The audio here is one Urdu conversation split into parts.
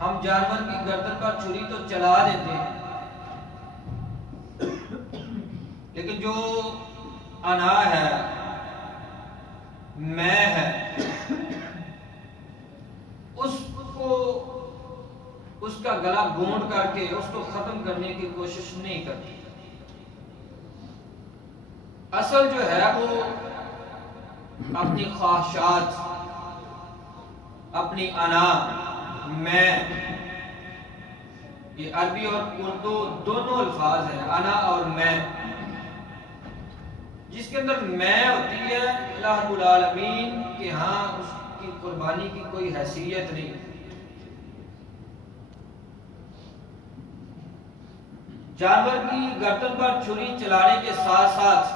ہم جانور کی گردن پر چھری تو چلا دیتے ہیں، لیکن جو انا ہے، میں ہے، اس کا گلا گونڈ کر کے اس کو ختم کرنے کی کوشش نہیں کرتی۔ اصل جو ہے وہ اپنی خواہشات، اپنی انا، میں، یہ عربی اور اردو دونوں الفاظ ہیں، انا اور میں، جس کے اندر میں ہوتی ہے اللہ رب العالمین کے ہاں اس کی قربانی کی کوئی حیثیت نہیں۔ جانور کی گردن پر چھری چلانے کے ساتھ ساتھ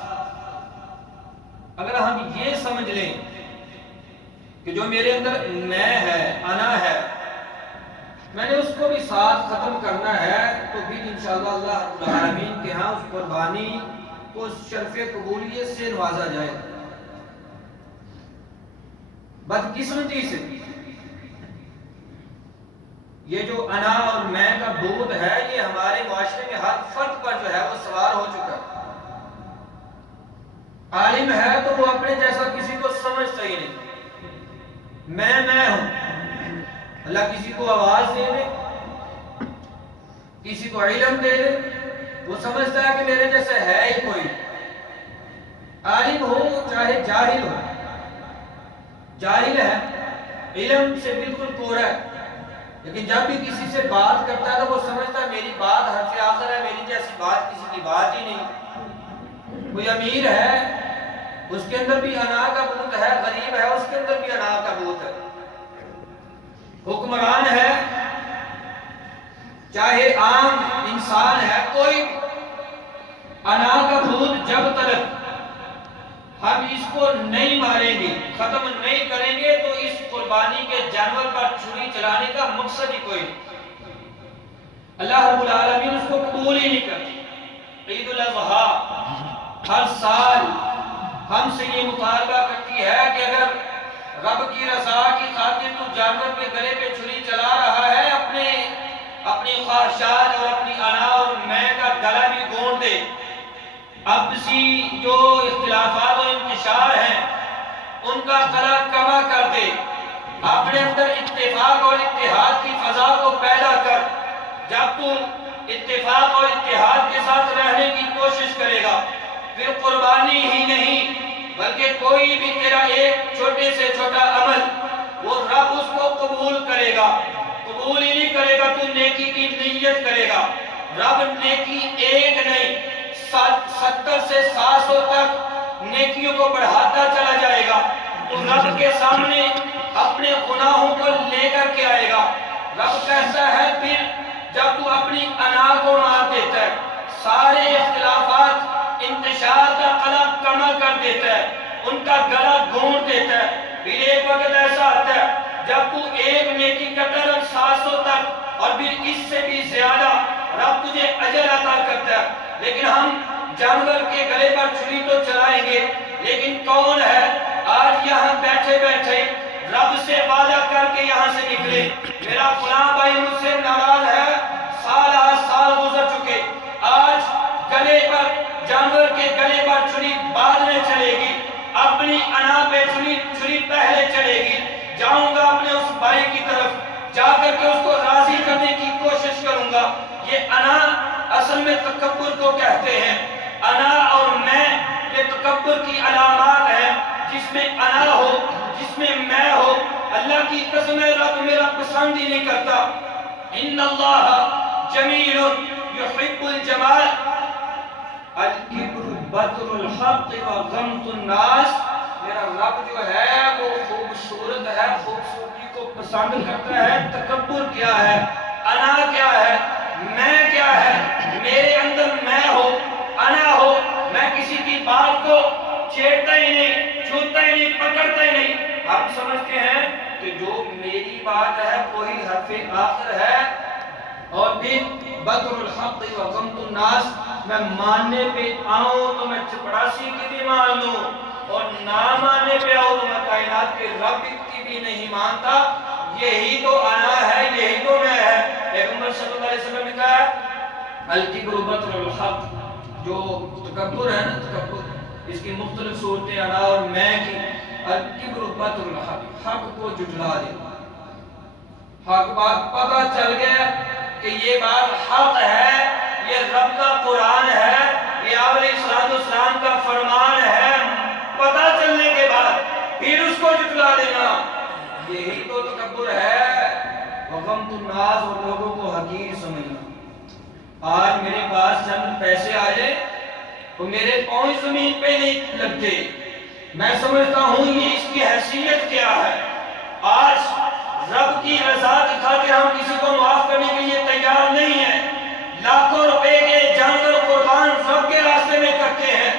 اگر ہم یہ سمجھ لیں کہ جو میرے اندر میں ہے، انا ہے، میں نے اس کو بھی ساتھ ختم کرنا ہے، تو پھر انشاءاللہ اللہ رب العالمین کے ہاں اس قربانی کو شرف قبولیت سے نوازا جائے گا۔ بدقسمتی سے یہ جو انا اور میں کا بھوت ہے، یہ ہمارے معاشرے میں ہر فرد پر جو ہے وہ سوار ہو چکا ہے۔ عالم ہے تو وہ اپنے جیسا کسی کو سمجھتا ہی نہیں، میں ہوں۔ اللہ کسی کو آواز دے دے، کسی کو علم دے دے، وہ سمجھتا ہے کہ میرے جیسا ہے ہی کوئی۔ عالم ہو چاہے جاہل ہو، جاہل ہے، علم سے بالکل کوڑا ہے، لیکن جب بھی کسی سے بات کرتا ہے تو وہ سمجھتا ہے میری بات حرف آخر ہے، میری جیسی بات کسی کی بات ہی نہیں۔ کوئی امیر ہے، اس کے اندر بھی انا کا بھوت ہے، غریب ہے، اس کے اندر بھی انا کا بھوت ہے، حکمران ہے چاہے عام انسان ہے، کوئی انا کا بھوت جب تک ہم اس کو نہیں ماریں گے، ختم نہیں کریں گے، تو اس قربانی کے جانور پر چھری چلانے کا مقصد ہی کوئی نہیں۔ اللہ رب العالمین اس کو قبول ہی نہیں کرتی۔ عید الاضحیٰ ہر سال ہم سے یہ مطالبہ کرتی ہے کہ اگر رب کی رضا کی خاطر تو جانور کے گلے پہ چھری چلا رہا ہے، اپنی خواہشات اور اپنی انا اور میں کا گلا بھی گونڈ دے۔ اب جو اختلافات و انتشار ہیں ان کا گلا کما کر دے، اپنے اندر اتفاق اور اتحاد کی فضا کو پیدا کر۔ جب تو اتفاق اور اتحاد کے ساتھ رہنے کی کوشش کرے گا، پھر قربانی ہی نہیں بلکہ کوئی بھی تیرا ایک چھوٹے سے چھوٹا عمل وہ رب اس کو قبول کرے گا۔ قبول ہی نہیں کرے گا تو نیکی کی نیت کرے گا، رب نیکی ایک نہیں 70 سے 700 تک نیکیوں کو بڑھاتا چلا جائے گا۔ تو رب کے سامنے اپنے گناہوں کو لے کر کے آئے گا۔ رب کہتا ہے پھر جب تو اپنی انا کو مار دیتا ہے، سارے اختلافات انتشار کا قلع کما کر دیتا ہے، ان کا گلا گونڈ دیتا ہے، پھر ایک وقت ایسا آتا ہے جب تو ایک نیکی کا طرف 700 تک اور پھر اس سے بھی زیادہ رب تجھے اجر عطا کرتا ہے۔ لیکن ہم جانور کے گلے پر چھری تو چلائیں گے، لیکن کون ہے آج یہاں بیٹھے بیٹھے رب سے وعدہ کر کے یہاں سے نکلے میرا فلاں بھائی مجھ سے ناراض ہے، سال گزر چکے، آج گلے پر جانور کے گلے پر چھری بعد میں چلے گی، اپنی انا پہ چھری پہلے چلے گی، جاؤں گا اپنے اس بھائی کی طرف، جا کر کے اس کو راضی کرنے کی کوشش کروں گا۔ یہ انا اصل میں تکبر کو کہتے ہیں۔ انا اور میں یہ تکبر کی علامات ہیں۔ جس میں انا ہو، جس میں میں ہو، اللہ کی قسم ہے رب میرا پسند ہی نہیں کرتا۔ ان اللہ جمیل یحب الجمال الکبر بطر الحق وغمط الناس۔ میرا رب جو ہے وہ خوبصورت ہے، خوبصورتی کو پسند کرتا ہے۔ تکبر کیا ہے، انا کیا ہے، میں کیا ہے، میرے اندر میں ہو، انا ہو، میں کسی کی بات کو چھیڑتا ہی نہیں، چھوتا ہی نہیں، پکڑتا ہی نہیں۔ ہم سمجھتے ہیں کہ جو میری بات ہے وہی حرف آخر ہے، اور پھر بطر الحق وغمط الناس، میں ماننے پہ آؤں تو میں چپڑاسی کی بھی مان لوں، اور نہ ماننے پہ آؤں تو میں کائنات کے رب کی بھی نہیں مانتا۔ یہی تو انا ہے، یہی تو میں الکبر بطر الحق، جو تکبر ہے نا، تکبر اس کی مختلف صورتیں انا اور میں کی. الکبر بطر الحق، حق کو جھٹلا دینا. حق بات پتہ چل گیا کہ یہ بات حق ہے، یہ رب کا قرآن ہے، یہ آپ علیہ السلام کا فرمان ہے، پتہ چلنے کے بعد پھر اس کو جھٹلا دینا، یہی تو تکبر ہے. وغمت الناس، اور لوگوں کو حقیر سمجھنا. آج میرے پاس چند پیسے آ جائے تو میرے پاؤں زمین پہ نہیں لگتے، میں سمجھتا ہوں یہ اس کی حیثیت کیا ہے. آج رب کی رضا کی خاطر ہم کسی کو معاف کرنے کے لیے تیار نہیں ہیں، لاکھوں روپے کے جانور قربان رب کے راستے میں کرتے ہیں،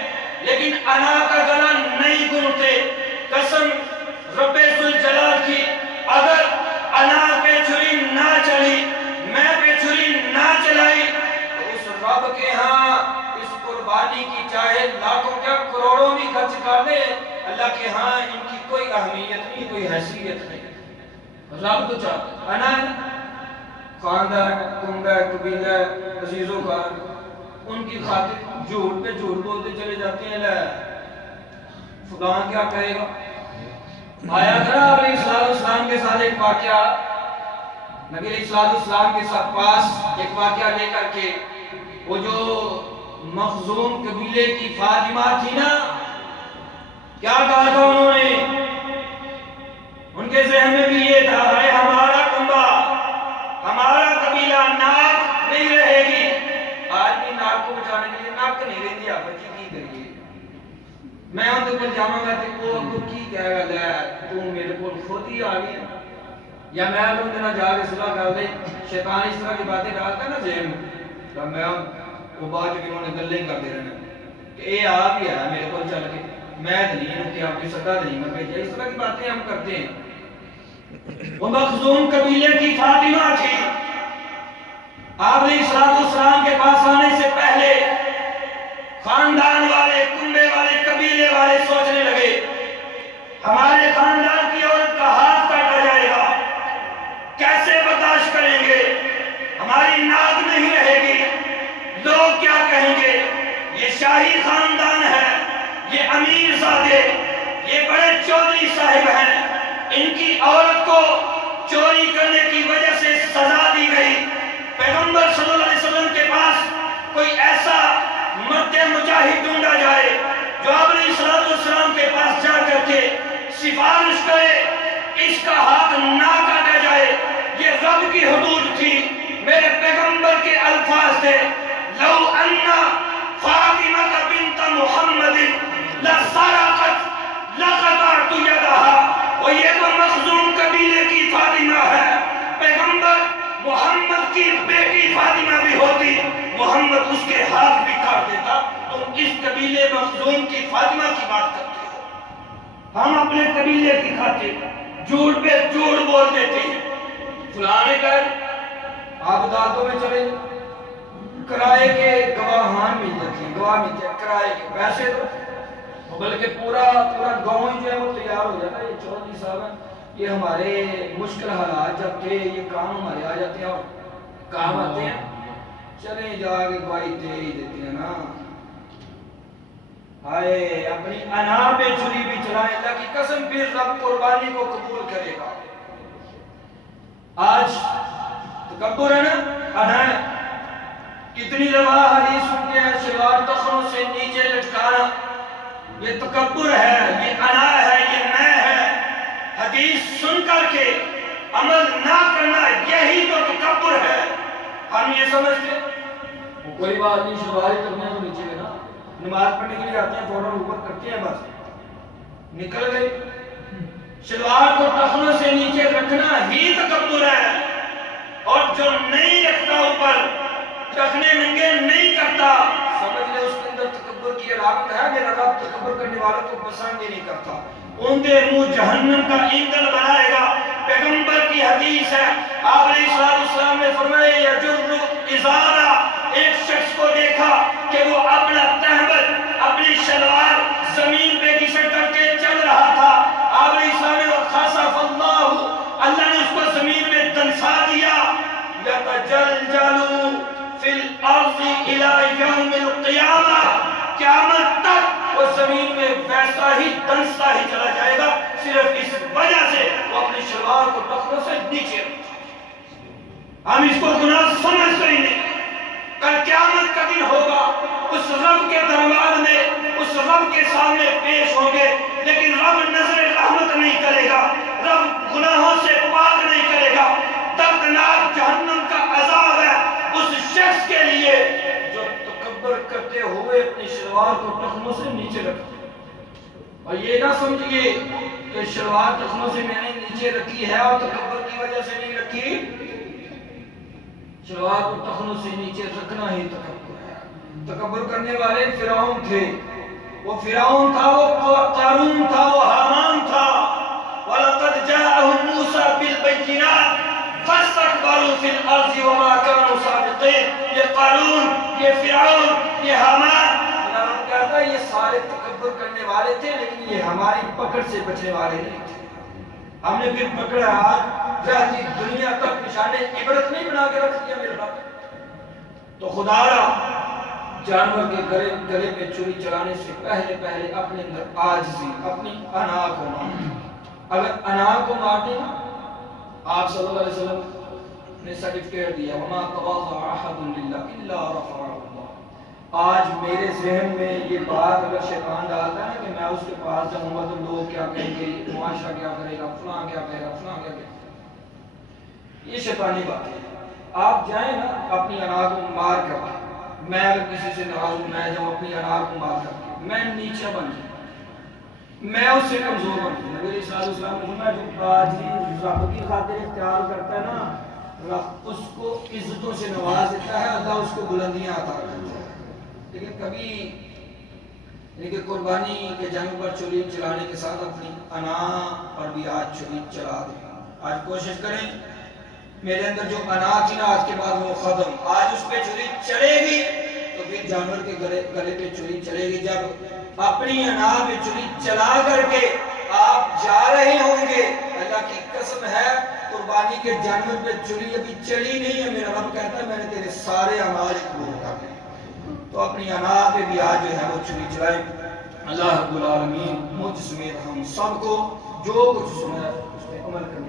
لیکن انا کا گلا نہیں گھونٹتے. قسم رب ذوالجلال کی، اگر انا پہ چھری نہ چلی، میں پہ چھری نہ چلائی، تو اس رب کے ہاں اس قربانی کی چاہے لاکھوں کیا کروڑوں بھی خرچ کر دے، اللہ کے ہاں ان کی کوئی اہمیت نہیں، کوئی حیثیت نہیں. رب تو چاہتا ہے انا خاندان کنبہ قبیلہ عزیز و کار، ان کی خاطر جھوٹ پہ جھوٹ بولتے چلے جاتے ہیں. لے خدا کیا کہے گا. آیا تھا آپ علیہ السلام کے ساتھ ایک واقعہ، نبی علیہ السلام کے ساتھ پاس ایک واقعہ لے کر کے، وہ جو مخزوم قبیلے کی فاطمہ تھی نا، کیا کہا تھا انہوں نے؟ ان کے ذہن میں بھی یہ تھا ہے ہمارا کنبہ، ہمارا قبیلہ ناک نہیں رہے گی. آج بھی ناک کو بچانے کے لیے ناک نہیں رہتی، آپ بچی کی کریے. میں ان کے پر جامعہ گا تو وہ تو کی کہے گا، لے تو میرے کو خود ہی آ گیا، یا میں تو میرا جا کے صلاح کر دے. شیطان اس طرح کی باتیں ڈالتا ہے نا ذہن میں، تو میں وہ بات جو انہوں نے گلیں کر دے رہے ہیں کہ اے آپ ہی ہے میرے کو چل کے، میں نہیں کہ آپ کی صدا نہیں میں بھیجا. اس طرح کی باتیں ہم کرتے ہیں. وہ مخزوم قبیلے کی فاطمہ تھی. آپ علیہ السلام کے پاس آنے سے پہلے خاندان والے، کنبے والے، قبیلے والے سوچنے لگے ہمارے خاندان کی عورت کا ہاتھ کاٹا جائے گا، کیسے برداشت کریں گے، ہماری ناک نہیں رہے گی، لوگ کیا کہیں گے، یہ شاہی خاندان ہے، یہ امیر زادے، یہ بڑے چودھری صاحب ہیں، ان کی عورت کو چوری کرنے کی وجہ سے سزا دی گئی. پیغمبر صلی اللہ علیہ وسلم کے پاس کوئی ایسا مرد مجاہد ڈھونڈا جائے جو آپ علیہ السلام کے پاس جا کر کے سفارش کرے اس کا ہاتھ نہ کاٹا جائے. یہ رب کی حدود تھی، میرے پیغمبر کے الفاظ تھے، لو انا فاطمہ بنت محمد لسرقت لقطعت یدها. اور یہ تو مخزوم قبیلے کی فاطمہ ہے، پیغمبر محمد کی بیٹی فاطمہ بھی ہوتی، محمد اس کے ہاتھ بھی کاٹ دیتا. تم اس قبیلے مخزوم کی فاطمہ کی بات کرتے ہو، ہم اپنے قبیلے کی خاطر جھوٹ پہ جھوٹ بول دیتے ہیں. فلانے کر آپ عدالتوں میں چلے، کرائے کے گواہان مل جاتے ہیں، گواہ مل جاتے کرائے کے، ویسے تو بلکہ پورا گاؤں ہی جو ہے وہ تیار ہو جاتا ہے. یہ چودھری صاحب ہیں، یہ ہمارے مشکل حالات جب تھے یہ کام ہمارے آ جاتے ہیں اور کام آتے ہیں، چلیں جا کے گواہی دے ہی دیتے ہیں نا. ہائے اپنی انا پہ چھری بھی چلائیں، اللہ کی قسم پھر رب قربانی کو قبول کرے گا. آج تکبر ہے نا، انا ہے. کتنی دفعہ حدیث سنتے ہیں شلوار تخنوں سے نیچے لٹکانا، یہ تکبر ہے، یہ انا ہے، یہ میں ہے. حدیث سن کر کے عمل نہ کرنا، یہی تو تکبر ہے. ہم یہ سمجھتے وہ کوئی بات نہیں، شلوار کرنے کو نیچے ہے نا، نماز پڑھنے کے لیے آتے ہیں فوراً اوپر کرتے ہیں، بس نکل گئے. شلوار کو ٹخنوں سے نیچے رکھنا ہی تکبر ہے. اور جو نہیں رکھتا اوپر، ٹخنے ننگے نہیں کرتا، سمجھ لے اس کے اندر تکبر کی علامت ہے. میرا رب تکبر کرنے والوں کو پسند ہی نہیں کرتا، ان کے منہ جہنم کا ایندھن بنائے گا. پیغمبر کی حدیث ہے، آپ علیہ السلام نے فرمایا یجر ازارا، ایک شخص کو دیکھا کہ وہ اپنا تہبند، اپنی شلوار زمین پہ گھسٹ کر کے چل رہا تھا. آپ علیہ السلام نے خسف اللہ نے اس کو زمین میں دنسا دیا. یتجلجل فی الارض القیامہ، قیامت تک وہ زمین میں ویسا ہی دنستا ہی چلا جائے گا، صرف اس وجہ سے وہ اپنی شلوار کو ٹخنوں سے نیچے رکھتا۔ ہم اس کو گناہ سمجھتے ہی نہیں۔ کل قیامت کا دن ہوگا، اس رب کے دربار میں اس رب کے سامنے پیش ہوں گے، لیکن رب نظر رحمت نہیں کرے گا، رب گناہوں سے پاک نہیں کرے گا۔ دردناک جہنم کا عذاب ہے اس شخص کے لیے جو تکبر کرتے ہوئے اپنی شلوار کو ٹخنوں سے نیچے رکھتا ہے۔ اور یہ نہ سمجھئے کہ شلوار ٹخنوں سے میں نے نیچے رکھی ہے اور تکبر کی وجہ سے نہیں رکھی۔ شلوار کو ٹخنوں سے نیچے رکھنا ہی تکبر ہے۔ تکبر کرنے والے فرعون تھے، وہ فرعون تھا، وہ قارون تھا، وہ حامان تھا۔ وَلَقَدْ جَاءَهُم مُوسَىٰ بِالْبَيِّنَاتِ فَاسْتَكْبَرُوا فِي الْأَرْضِ وَمَا كَانُوا سَابِقِينَ۔ یہ قارون، یہ فرعون، یہ حامان، میرا رب کہتا ہے یہ سارے تکبر کرنے والے تھے، لیکن یہ ہماری پکڑ سے بچنے والے نہیں تھے۔ ہم نے پھر پکڑا، آج جاتی دنیا تک نشانے عبرت نہیں بنا کے رکھ دیا میرے رب۔ تو خدا را جانور کے گلے پہ چھری چلانے سے پہلے اپنے اندر عاجزی، اپنی انا کو مارنا۔ اگر انا کو مارتے نا، آپ صلی اللہ علیہ وسلم نے سرٹیفکیٹ دیا، وما تواضع احد للہ الا رفعہ اللہ۔ آج میرے ذہن میں یہ بات اگر شیطان ڈالتا ہے نا کہ میں اس کے پاس جاؤں گا تو لوگ کیا کہیں گے، معاشرہ کیا کرے گا، فلاں کیا کہے گا، فلاں کیا کہے گا، یہ شیطانی بات ہے۔ آپ جائیں نا اپنی انا کو مار کر، میں اگر کسی سے ناراض ہوں، میں جاؤں اپنی انا کو مار کر، میں نیچے بن جاؤں، میں اس سے کمزور بن جاؤں۔ نبی صلی اللہ علیہ وسلم نے فرمایا جو آجزی رب کی خاطر اختیار کرتا ہے نا، رب اس کو عزتوں سے نواز دیتا ہے، اللہ اس کو بلندیاں عطا کرتا ہے۔ لیکن کبھی یعنی کہ قربانی کے جنگ پر چھری چلانے کے ساتھ اپنی انا پر بھی آج چھری چلا دیں۔ آج کوشش کریں میرے اندر جو انا تھی نا، آج کے بعد وہ ختم، آج اس پہ چھری چلے گی تو پھر جانور کے گلے پہ چھری چلے گی۔ جب اپنی انا پہ چھری چلا کر کے آپ جا رہے ہوں گے، اللہ کی قسم ہے قربانی کے جانور پہ چھری ابھی چلی نہیں ہے، میرا رب کہتا ہے میں نے تیرے سارے اعمال قبول کر لیے۔ تو اپنی انا پہ بھی آج جو ہے وہ چھری چلائیں۔ اللہ رب العالمین مجھ سمیت ہم سب کو جو کچھ سنا ہے اس پہ عمل کرنے